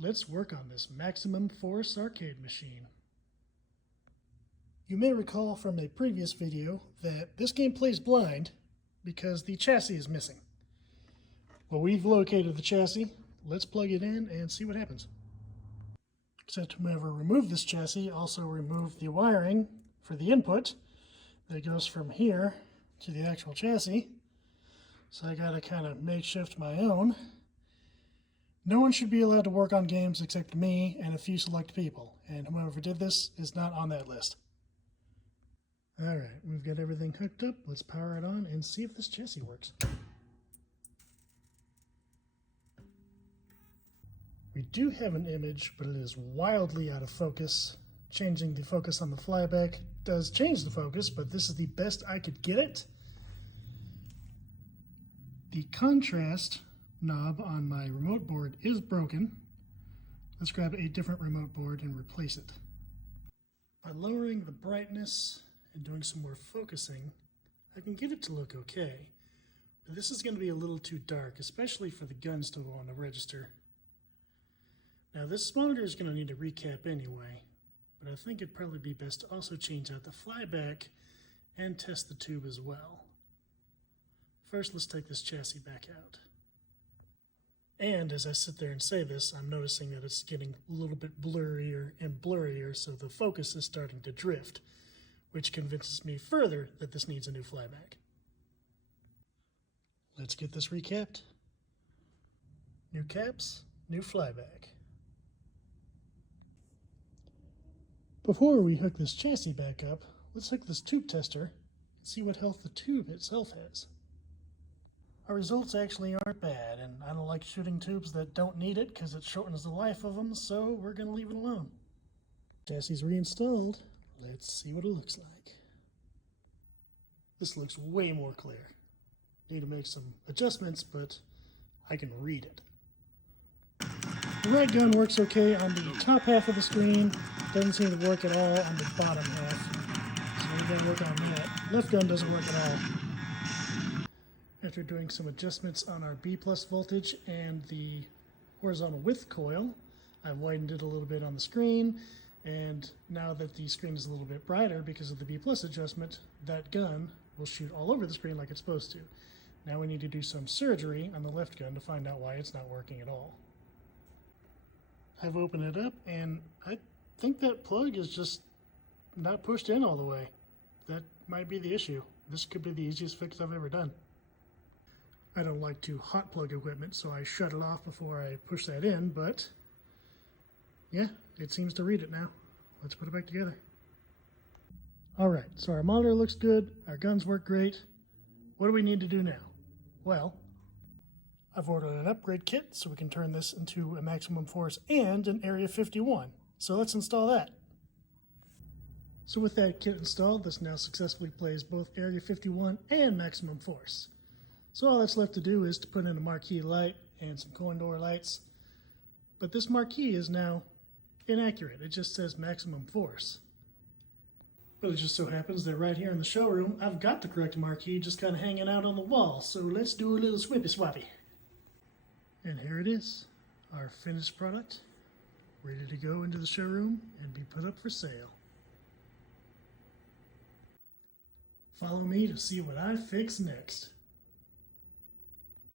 let's work on this Maximum Force arcade machine. You may recall from a previous video that this game plays blind because the chassis is missing. Well, we've located the chassis. Let's plug it in and see what happens. Except whenever I remove this chassis, also remove the wiring for the input that goes from here to the actual chassis. So I gotta kind of makeshift my own. No one should be allowed to work on games except me and a few select people, and whoever did this is not on that list. Alright, we've got everything hooked up. Let's power it on and see if this chassis works. We do have an image, but it is wildly out of focus. Changing the focus on the flyback does change the focus, but this is the best I could get it. The contrast knob on my remote board is broken. Let's grab a different remote board and replace it. By lowering the brightness and doing some more focusing, I can get it to look okay. But this is going to be a little too dark, especially for the guns to go on the register. Now this monitor is going to need a recap anyway, but I think it'd probably be best to also change out the flyback and test the tube as well. First, let's take this chassis back out. And as I sit there and say this, I'm noticing that it's getting a little bit blurrier and blurrier, so the focus is starting to drift, which convinces me further that this needs a new flyback. Let's get this recapped. New caps, new flyback. Before we hook this chassis back up, let's hook this tube tester and see what health the tube itself has. Our results actually aren't bad, and I don't like shooting tubes that don't need it because it shortens the life of them, so we're going to leave it alone. Chassis is reinstalled. Let's see what it looks like. This looks way more clear. Need to make some adjustments, but I can read it. The right gun works okay on the top half of the screen. Doesn't seem to work at all on the bottom half. So we're going to work on that. Left gun doesn't work at all. After doing some adjustments on our B+ voltage and the horizontal width coil, I've widened it a little bit on the screen, and now that the screen is a little bit brighter because of the B+ adjustment, that gun will shoot all over the screen like it's supposed to. Now we need to do some surgery on the left gun to find out why it's not working at all. I've opened it up, and I think that plug is just not pushed in all the way. That might be the issue. This could be the easiest fix I've ever done. I don't like to hot plug equipment, so I shut it off before I push that in, but yeah, it seems to read it now. Let's put it back together. Alright, so our monitor looks good, our guns work great. What do we need to do now? Well, I've ordered an upgrade kit so we can turn this into a Maximum Force and an Area 51. So let's install that. So with that kit installed, this now successfully plays both Area 51 and Maximum Force. So all that's left to do is to put in a marquee light and some coin door lights. But this marquee is now inaccurate. It just says Maximum Force. But it just so happens that right here in the showroom, I've got the correct marquee just kind of hanging out on the wall. So let's do a little swippy swappy. And here it is, our finished product, ready to go into the showroom and be put up for sale. Follow me to see what I fix next.